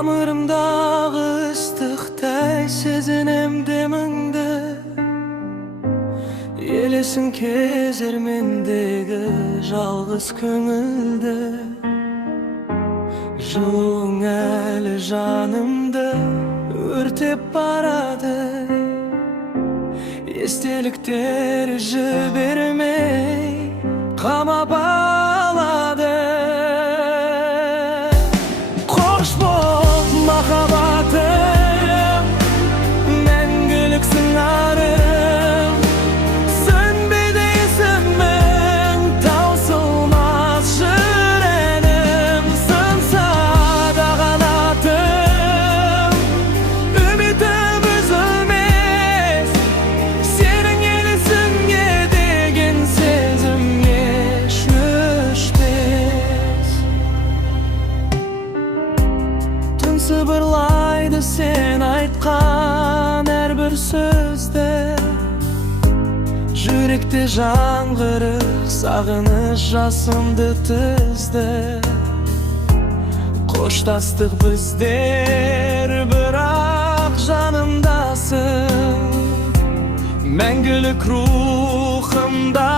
Tamırımdağı ıslıkтай sezenem demingde, Elesin kezer mendegi жалгыз көңілді. Жылуың әлі жанымды өртеп барады, естеліктер жібермей қамап алады. Қош бол махаббатым, мәңгілік сыңарым, сөнбеді есімің, таусылмас жүрегім. Сынса да қанатым, үмітім үзілмес, сенің елесіңе деген сезім еш өшпес. Түн сыбырлайды сен айтқан әрбір сөзді, жүректе жаңғырық сағыныш жасымды тізді. Қоштастық біздер, бірақ жанымдасың, мәңгілік рухымда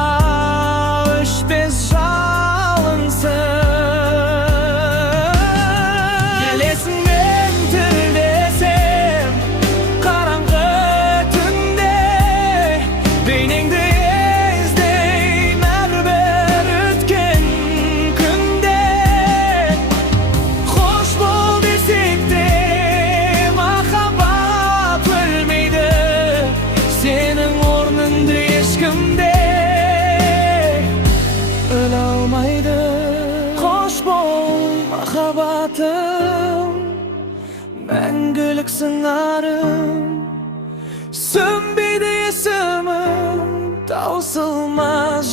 өшпес жалынсың. Келесің мен тірілесем қараңғы түнде, бейнеңді іздеймін әрбір өткен күнде. Қош бол десек те махаббат өлмейді, сенің орныңды ешкімде өле алмайды. Қош бол махаббатым, мәңгілік сыңарым, сөнбейді есімің, таусылмас